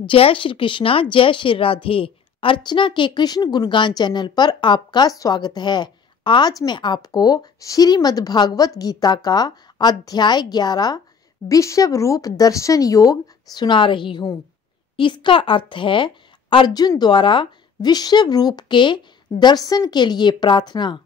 जय श्री कृष्णा, जय श्री राधे। अर्चना के कृष्ण गुणगान चैनल पर आपका स्वागत है। आज मैं आपको श्रीमद् भागवत गीता का अध्याय 11 विश्व रूप दर्शन योग सुना रही हूँ। इसका अर्थ है अर्जुन द्वारा विश्व रूप के दर्शन के लिए प्रार्थना।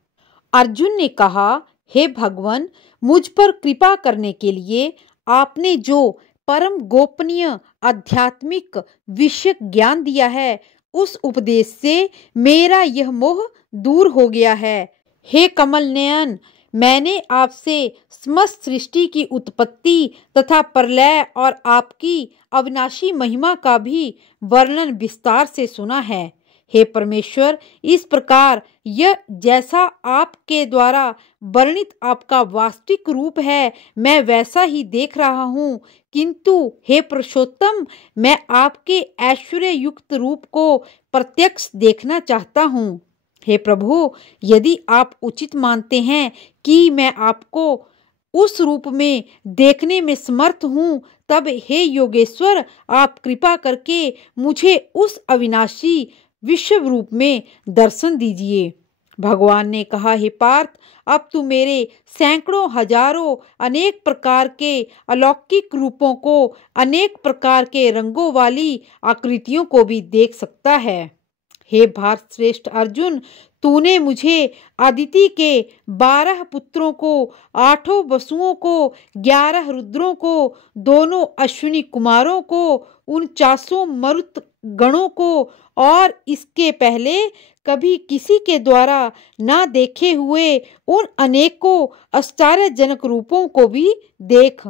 अर्जुन ने कहा, हे भगवान, मुझ पर कृपा करने के लिए आपने जो परम गोपनीय आध्यात्मिक विषय ज्ञान दिया है, उस उपदेश से मेरा यह मोह दूर हो गया है। हे कमल नयन, मैंने आपसे समस्त सृष्टि की उत्पत्ति तथा प्रलय और आपकी अविनाशी महिमा का भी वर्णन विस्तार से सुना है। हे परमेश्वर, इस प्रकार यह जैसा आपके द्वारा वर्णित आपका वास्तविक रूप है, मैं वैसा ही देख रहा हूँ। किंतु हे पुरुषोत्तम, मैं आपके ऐश्वर्य युक्त रूप को प्रत्यक्ष देखना चाहता हूँ। हे प्रभु, यदि आप उचित मानते हैं कि मैं आपको उस रूप में देखने में समर्थ हूँ, तब हे योगेश्वर, आप कृपा करके मुझे उस अविनाशी विश्व रूप में दर्शन दीजिए। भगवान ने कहा, हे पार्थ, अब तू मेरे सैकड़ों हजारों अनेक प्रकार के अलौकिक रूपों को, अनेक प्रकार के रंगों वाली आकृतियों को भी देख सकता है। हे भारत श्रेष्ठ अर्जुन, तूने मुझे अदिति के 12 पुत्रों को, 8 वसुओं को, 11 रुद्रों को, दोनों अश्विनी कुमारों को, 49 मरुत गणों को और इसके पहले कभी किसी के द्वारा ना देखे हुए उन अनेकों आश्चर्यजनक रूपों को भी देख।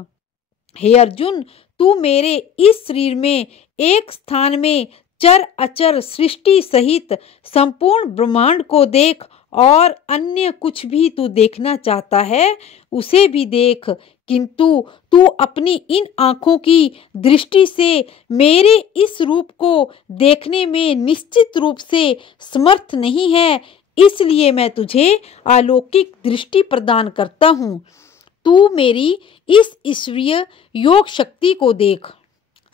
हे अर्जुन, तू मेरे इस शरीर में एक स्थान में चर अचर सृष्टि सहित संपूर्ण ब्रह्मांड को देख, और अन्य कुछ भी तू देखना चाहता है उसे भी देख, किंतु तू अपनी इन आंखों की दृष्टि से मेरे इस रूप को देखने में निश्चित रूप से समर्थ नहीं है। इसलिए मैं तुझे अलौकिक दृष्टि प्रदान करता हूँ। तू मेरी इस ईश्वरीय योग शक्ति को देख।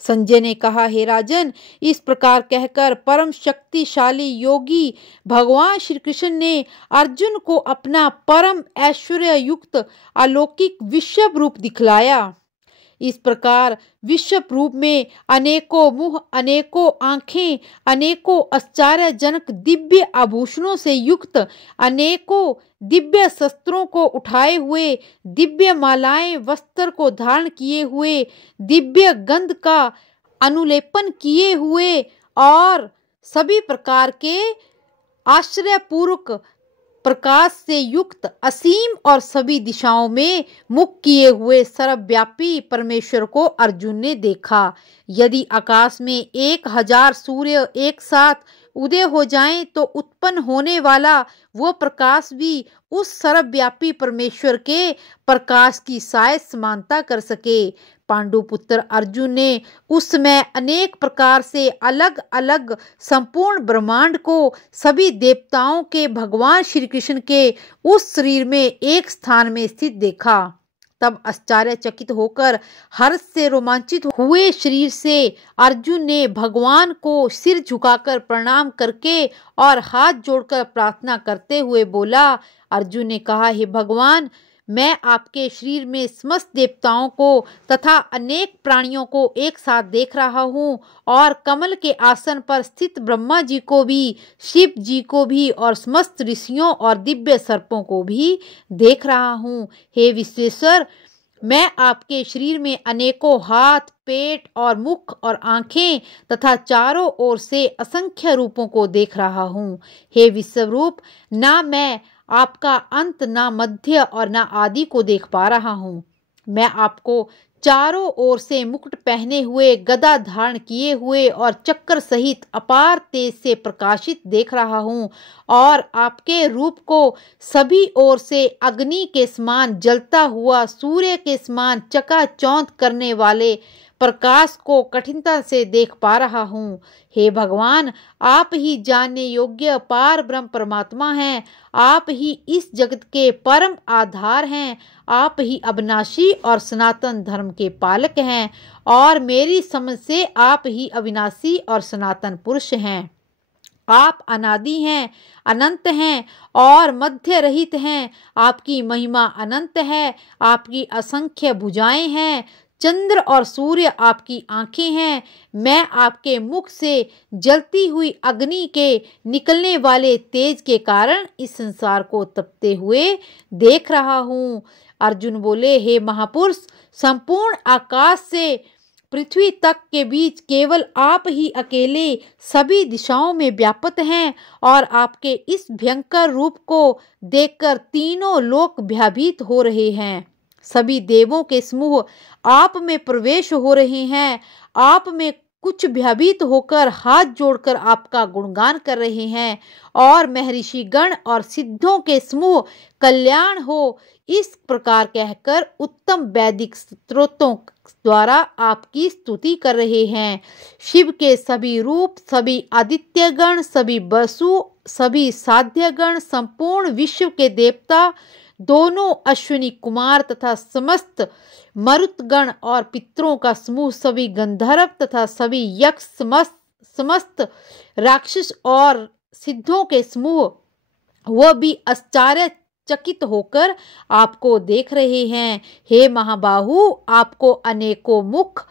संजय ने कहा, हे राजन, इस प्रकार कहकर परम शक्तिशाली योगी भगवान श्री कृष्ण ने अर्जुन को अपना परम ऐश्वर्य युक्त अलौकिक विश्व रूप दिखलाया। इस प्रकार विश्व रूप में अनेकों मुंह, अनेकों आंखें, अनेकों आश्चर्यजनक दिव्य आभूषणों से युक्त, अनेकों दिव्य शस्त्रों को उठाए हुए, दिव्य मालाएं वस्त्र को धारण किए हुए, दिव्य गंध का अनुलेपन किए हुए और सभी प्रकार के आश्चर्यपूर्वक प्रकाश से युक्त, असीम और सभी दिशाओं में मुख किए हुए सर्वव्यापी परमेश्वर को अर्जुन ने देखा। यदि आकाश में 1000 सूर्य एक साथ उदय हो जाएं, तो उत्पन्न होने वाला वह प्रकाश भी उस सर्वव्यापी परमेश्वर के प्रकाश की शायद समानता कर सके। पांडुपुत्र अर्जुन ने उस समय अनेक प्रकार से अलग अलग संपूर्ण ब्रह्मांड को सभी देवताओं के भगवान श्री कृष्ण के उस शरीर में एक स्थान में स्थित देखा। तब आश्चर्यचकित होकर हर्ष से रोमांचित हुए शरीर से अर्जुन ने भगवान को सिर झुकाकर प्रणाम करके और हाथ जोड़कर प्रार्थना करते हुए बोला। अर्जुन ने कहा, हे भगवान, मैं आपके शरीर में समस्त देवताओं को तथा अनेक प्राणियों को एक साथ देख रहा हूँ, और कमल के आसन पर स्थित ब्रह्मा जी को भी, शिव जी को भी, और समस्त ऋषियों और दिव्य सर्पों को भी देख रहा हूँ। हे विश्वेश्वर, मैं आपके शरीर में अनेकों हाथ, पेट और मुख और आंखें तथा चारों ओर से असंख्य रूपों को देख रहा हूँ। हे विश्वरूप, ना मैं आपका अंत, ना मध्य और ना आदि को देख पा रहा हूँ। मैं आपको चारों ओर से मुकुट पहने हुए, गदा धारण किए हुए और चक्र सहित अपार तेज से प्रकाशित देख रहा हूँ, और आपके रूप को सभी ओर से अग्नि के समान जलता हुआ, सूर्य के समान चकाचौंध करने वाले प्रकाश को कठिनता से देख पा रहा हूँ। हे भगवान, आप ही जानने योग्य पार ब्रह्म परमात्मा हैं। आप ही इस जगत के परम आधार हैं। आप ही अविनाशी और सनातन धर्म के पालक हैं और मेरी समझ से आप ही अविनाशी और सनातन पुरुष हैं। आप अनादि हैं, अनंत हैं और मध्य रहित हैं। आपकी महिमा अनंत है। आपकी असंख्य भुजाएं हैं। चंद्र और सूर्य आपकी आंखें हैं। मैं आपके मुख से जलती हुई अग्नि के निकलने वाले तेज के कारण इस संसार को तपते हुए देख रहा हूँ। अर्जुन बोले, हे महापुरुष, संपूर्ण आकाश से पृथ्वी तक के बीच केवल आप ही अकेले सभी दिशाओं में व्याप्त हैं और आपके इस भयंकर रूप को देखकर तीनों लोक भयभीत हो रहे हैं। सभी देवों के समूह आप में प्रवेश हो रहे हैं। आप में कुछ भयभीत होकर हाथ जोड़कर आपका गुणगान कर रहे हैं और महर्षि गण और सिद्धों के समूह कल्याण हो इस प्रकार कहकर उत्तम वैदिक स्तोत्रों द्वारा आपकी स्तुति कर रहे हैं। शिव के सभी रूप, सभी आदित्य गण, सभी वसु, सभी साध्य गण, संपूर्ण विश्व के देवता, दोनों अश्विनी कुमार तथा समस्त मरुतगण और पितरों का समूह, सभी गंधर्व तथा सभी यक्ष, समस्त राक्षस और सिद्धों के समूह, वह भी आश्चर्यचकित होकर आपको देख रहे हैं। हे महाबाहु, आपको अनेकों मुख,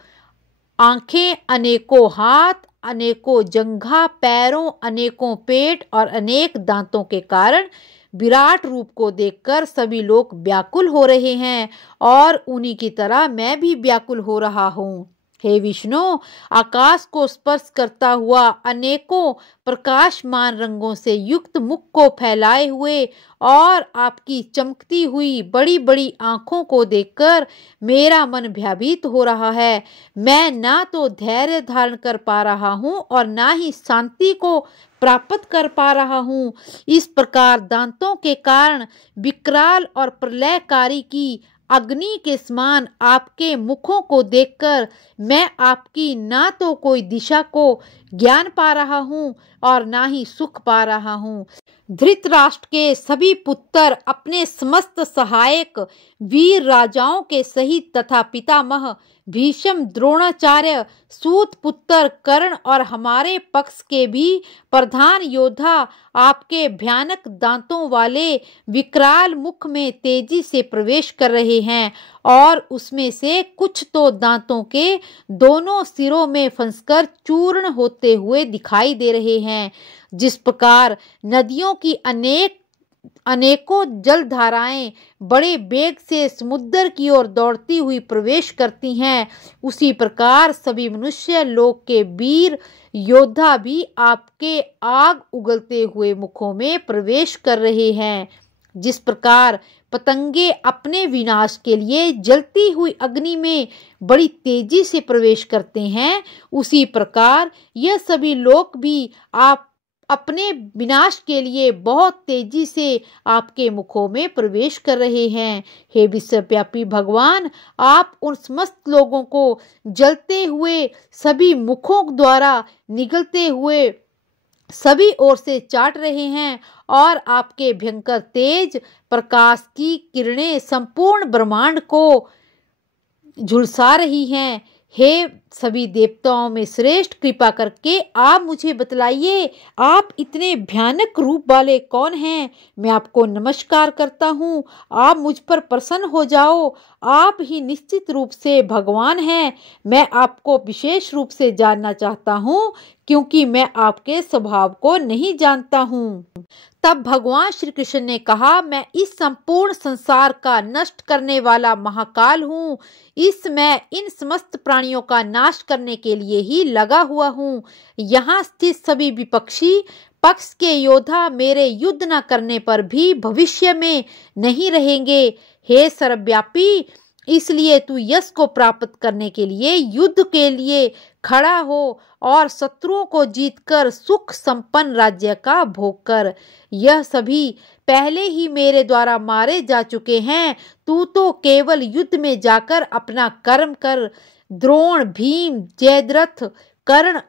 आंखें, अनेकों हाथ, अनेकों जंघा, पैरों, अनेकों पेट और अनेक दांतों के कारण विराट रूप को देखकर सभी लोग व्याकुल हो रहे हैं और उन्हीं की तरह मैं भी व्याकुल हो रहा हूँ। हे विष्णु, आकाश को स्पर्श करता हुआ अनेकों प्रकाशमान रंगों से युक्त मुख को फैलाए हुए और आपकी चमकती हुई बड़ी बड़ी आंखों को देखकर मेरा मन भयभीत हो रहा है। मैं ना तो धैर्य धारण कर पा रहा हूँ और ना ही शांति को प्राप्त कर पा रहा हूँ। इस प्रकार दांतों के कारण विकराल और प्रलयकारी की अग्नि के समान आपके मुखों को देखकर मैं आपकी ना तो कोई दिशा को ज्ञान पा रहा हूँ और ना ही सुख पा रहा हूँ। धृतराष्ट्र के सभी पुत्र अपने समस्त सहायक वीर राजाओं के सहित तथा पितामह भीष्म, द्रोणाचार्य, सूत पुत्र कर्ण और हमारे पक्ष के भी प्रधान योद्धा आपके भयानक दांतों वाले विकराल मुख में तेजी से प्रवेश कर रहे हैं और उसमें से कुछ तो दांतों के दोनों सिरों में फंसकर चूर्ण होते हुए दिखाई दे रहे हैं। जिस प्रकार नदियों की अनेकों जलधाराएं बड़े वेग से समुद्र की ओर दौड़ती हुई प्रवेश करती हैं, उसी प्रकार सभी मनुष्य लोक के वीर योद्धा भी आपके आग उगलते हुए मुखों में प्रवेश कर रहे हैं। जिस प्रकार पतंगे अपने विनाश के लिए जलती हुई अग्नि में बड़ी तेजी से प्रवेश करते हैं, उसी प्रकार यह सभी लोग भी आप अपने विनाश के लिए बहुत तेजी से आपके मुखों में प्रवेश कर रहे हैं। हे विश्वव्यापी भगवान, आप उन समस्त लोगों को जलते हुए सभी मुखों द्वारा निगलते हुए सभी ओर से चाट रहे हैं और आपके भयंकर तेज प्रकाश की किरणें संपूर्ण ब्रह्मांड को झुलसा रही हैं। हे सभी देवताओं में श्रेष्ठ, कृपा करके आप मुझे बतलाइए, आप इतने भयानक रूप वाले कौन हैं? मैं आपको नमस्कार करता हूँ, आप मुझ पर प्रसन्न हो जाओ। आप ही निश्चित रूप से भगवान हैं। मैं आपको विशेष रूप से जानना चाहता हूँ क्योंकि मैं आपके स्वभाव को नहीं जानता हूँ। तब भगवान श्री कृष्ण ने कहा, मैं इस संपूर्ण संसार का नष्ट करने वाला महाकाल हूँ। मैं इन समस्त प्राणियों का नाश करने के लिए ही लगा हुआ हूँ। यहाँ स्थित सभी विपक्षी पक्ष के योद्धा मेरे युद्ध न करने पर भी भविष्य में नहीं रहेंगे। हे सर्वव्यापी, इसलिए तू यश को प्राप्त करने के लिए युद्ध के लिए खड़ा हो और शत्रुओं को जीतकर सुख संपन्न राज्य का भोग कर। यह सभी पहले ही मेरे द्वारा मारे जा चुके हैं। तू तो केवल युद्ध में जाकर अपना कर्म कर द्रोण, भीम, जयद्रथ, कर्ण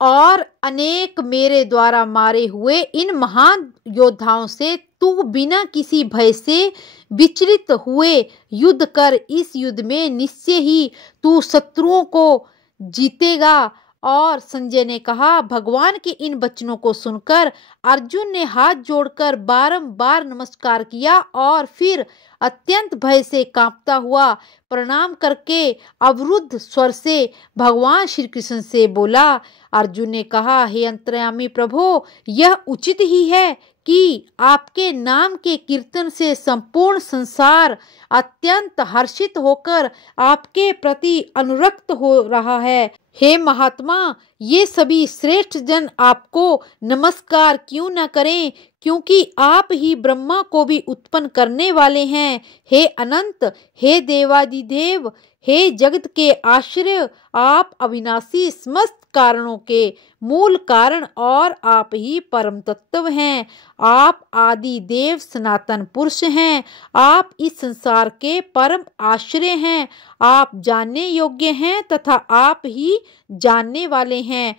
और अनेक मेरे द्वारा मारे हुए इन महान योद्धाओं से तू बिना किसी भय से विचलित हुए युद्ध कर। इस युद्ध में निश्चय ही तू शत्रुओं को जीतेगा। और संजय ने कहा, भगवान के इन वचनों को सुनकर अर्जुन ने हाथ जोड़कर बारंबार नमस्कार किया और फिर अत्यंत भय से कांपता हुआ प्रणाम करके अवरुद्ध स्वर से भगवान श्री कृष्ण से बोला। अर्जुन ने कहा, हे अंतर्यामी प्रभु, यह उचित ही है कि आपके नाम के कीर्तन से संपूर्ण संसार अत्यंत हर्षित होकर आपके प्रति अनुरक्त हो रहा है। हे महात्मा, ये सभी श्रेष्ठ जन आपको नमस्कार क्यों न करें, क्योंकि आप ही ब्रह्मा को भी उत्पन्न करने वाले हैं। हे अनंत, हे देवादिदेव, हे जगत के आश्रय, आप अविनाशी समस्त कारणों के मूल कारण और आप ही परम तत्व हैं। आप आदि देव सनातन पुरुष हैं। आप इस संसार के परम आश्रय हैं। आप जानने योग्य हैं तथा आप ही जानने वाले हैं।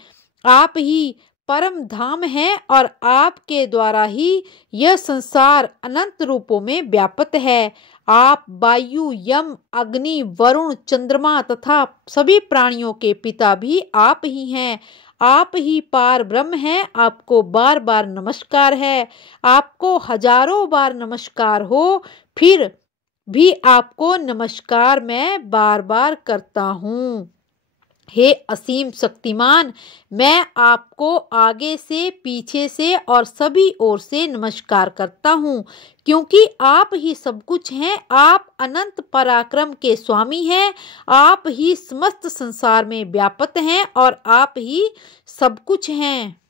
आप ही परम धाम है और आपके द्वारा ही यह संसार अनंत रूपों में व्याप्त है। आप वायु, यम, अग्नि, वरुण, चंद्रमा तथा सभी प्राणियों के पिता भी आप ही हैं। आप ही पार ब्रह्म हैं। आपको बार बार नमस्कार है। आपको हजारों बार नमस्कार हो, फिर भी आपको नमस्कार मैं बार बार करता हूँ। हे असीम शक्तिमान, मैं आपको आगे से, पीछे से और सभी ओर से नमस्कार करता हूँ, क्योंकि आप ही सब कुछ हैं। आप अनंत पराक्रम के स्वामी हैं। आप ही समस्त संसार में व्याप्त हैं और आप ही सब कुछ हैं।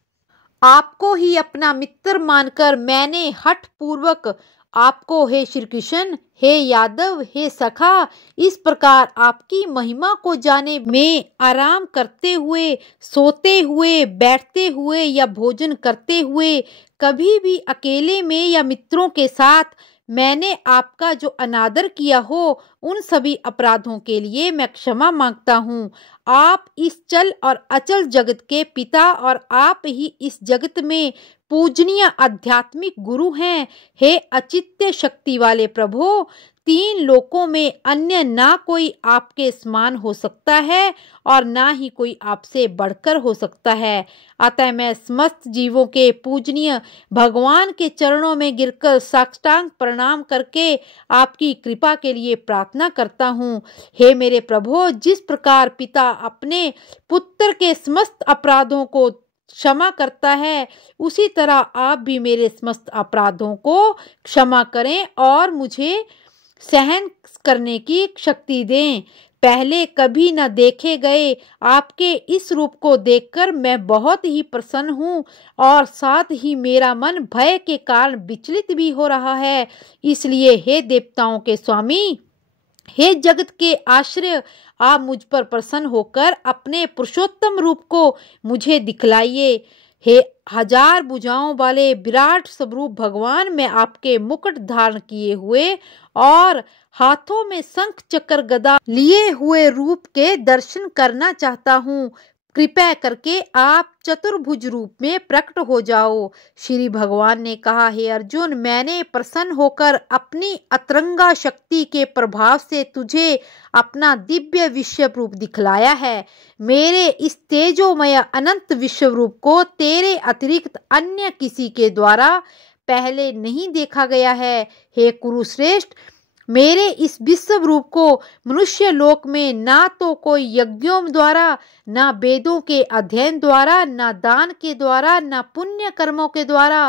आपको ही अपना मित्र मानकर मैंने हठ पूर्वक आपको, हे श्री कृष्ण, हे यादव, हे सखा, इस प्रकार आपकी महिमा को जाने में आराम करते हुए, सोते हुए, बैठते हुए या भोजन करते हुए, कभी भी अकेले में या मित्रों के साथ मैंने आपका जो अनादर किया हो, उन सभी अपराधों के लिए मैं क्षमा मांगता हूँ। आप इस चल और अचल जगत के पिता और आप ही इस जगत में पूजनीय आध्यात्मिक गुरु हैं। हे अचित्य शक्ति वाले प्रभु, तीन लोकों में अन्य ना कोई आपके समान हो सकता है और ना ही कोई आपसे बढ़कर हो सकता है। अतः मैं समस्त जीवों के पूजनीय भगवान के चरणों में गिरकर साष्टांग प्रणाम करके आपकी कृपा के लिए प्रार्थना करता हूँ। हे मेरे प्रभु, जिस प्रकार पिता अपने पुत्र के समस्त अपराधों को क्षमा करता है, उसी तरह आप भी मेरे समस्त अपराधों को क्षमा करें और मुझे सहन करने की शक्ति दें। पहले कभी न देखे गए आपके इस रूप को देखकर मैं बहुत ही प्रसन्न हूँ और साथ ही मेरा मन भय के कारण विचलित भी हो रहा है। इसलिए हे देवताओं के स्वामी, हे जगत के आश्रय, आप मुझ पर प्रसन्न होकर अपने पुरुषोत्तम रूप को मुझे दिखलाइए। हे हजार भुजाओं वाले विराट स्वरूप भगवान, मैं आपके मुकुट धारण किए हुए और हाथों में शंख चक्र गदा लिए हुए रूप के दर्शन करना चाहता हूँ। कृपया करके आप चतुर्भुज रूप में प्रकट हो जाओ। श्री भगवान ने कहा, हे अर्जुन, मैंने प्रसन्न होकर अपनी अतरंगा शक्ति के प्रभाव से तुझे अपना दिव्य विश्व रूप दिखलाया है। मेरे इस तेजोमय अनंत विश्व रूप को तेरे अतिरिक्त अन्य किसी के द्वारा पहले नहीं देखा गया है। हे कुरुश्रेष्ठ, मेरे इस विश्व रूप को मनुष्य लोक में ना तो कोई यज्ञों द्वारा, ना वेदों के अध्ययन द्वारा, ना दान के द्वारा, ना पुण्य कर्मों के द्वारा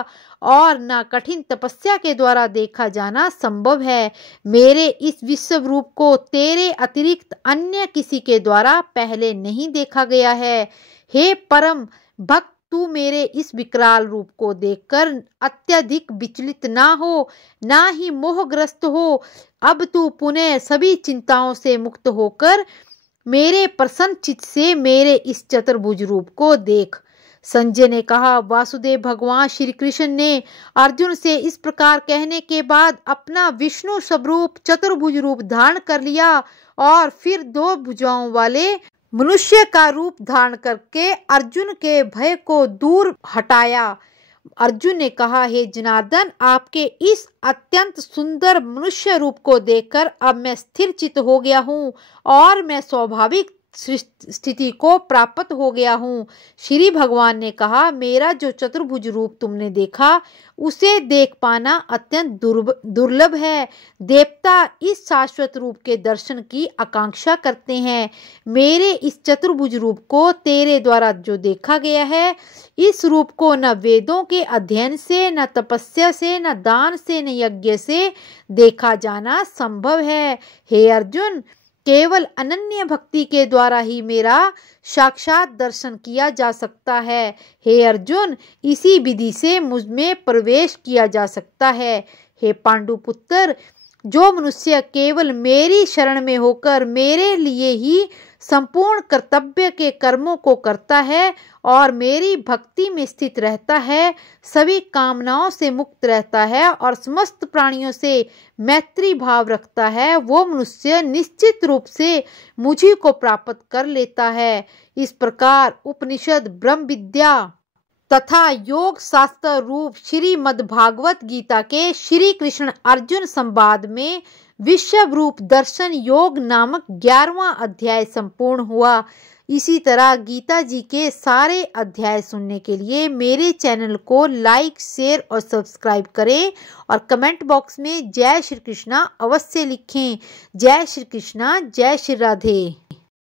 और ना कठिन तपस्या के द्वारा देखा जाना संभव है। मेरे इस विश्व रूप को तेरे अतिरिक्त अन्य किसी के द्वारा पहले नहीं देखा गया है। हे परम भक्त, तू मेरे इस विकराल रूप को देखकर अत्यधिक विचलित ना हो, ना ही मोहग्रस्त हो। अब तू पुनः सभी चिंताओं से मुक्त होकर मेरे प्रसन्न चित्त से मेरे इस चतुर्भुज रूप को देख। संजय ने कहा, वासुदेव भगवान श्री कृष्ण ने अर्जुन से इस प्रकार कहने के बाद अपना विष्णु स्वरूप चतुर्भुज रूप धारण कर लिया और फिर 2 भुजाओं वाले मनुष्य का रूप धारण करके अर्जुन के भय को दूर हटाया। अर्जुन ने कहा, हे जनार्दन, आपके इस अत्यंत सुंदर मनुष्य रूप को देखकर अब मैं स्थिर चित्त हो गया हूँ और मैं स्वाभाविक स्थिति को प्राप्त हो गया हूँ। श्री भगवान ने कहा, मेरा जो चतुर्भुज रूप तुमने देखा उसे देख पाना अत्यंत दुर्लभ है। देवता इस शाश्वत रूप के दर्शन की आकांक्षा करते हैं। मेरे इस चतुर्भुज रूप को तेरे द्वारा जो देखा गया है, इस रूप को न वेदों के अध्ययन से, न तपस्या से, न दान से, न यज्ञ से देखा जाना संभव है। हे अर्जुन, केवल अनन्य भक्ति के द्वारा ही मेरा साक्षात दर्शन किया जा सकता है। हे अर्जुन, इसी विधि से मुझ में प्रवेश किया जा सकता है। हे पांडुपुत्र, जो मनुष्य केवल मेरी शरण में होकर मेरे लिए ही संपूर्ण कर्तव्य के कर्मों को करता है और मेरी भक्ति में स्थित रहता है, सभी कामनाओं से मुक्त रहता है और समस्त प्राणियों से मैत्री भाव रखता है, वो मनुष्य निश्चित रूप से मुझी को प्राप्त कर लेता है। इस प्रकार उपनिषद, ब्रह्म विद्या तथा योग शास्त्र रूप श्रीमद् भागवत गीता के श्री कृष्ण अर्जुन संवाद में विश्व रूप दर्शन योग नामक 11वां अध्याय संपूर्ण हुआ। इसी तरह गीता जी के सारे अध्याय सुनने के लिए मेरे चैनल को लाइक, शेयर और सब्सक्राइब करें और कमेंट बॉक्स में जय श्री कृष्णा अवश्य लिखें। जय श्री कृष्णा, जय श्री राधे।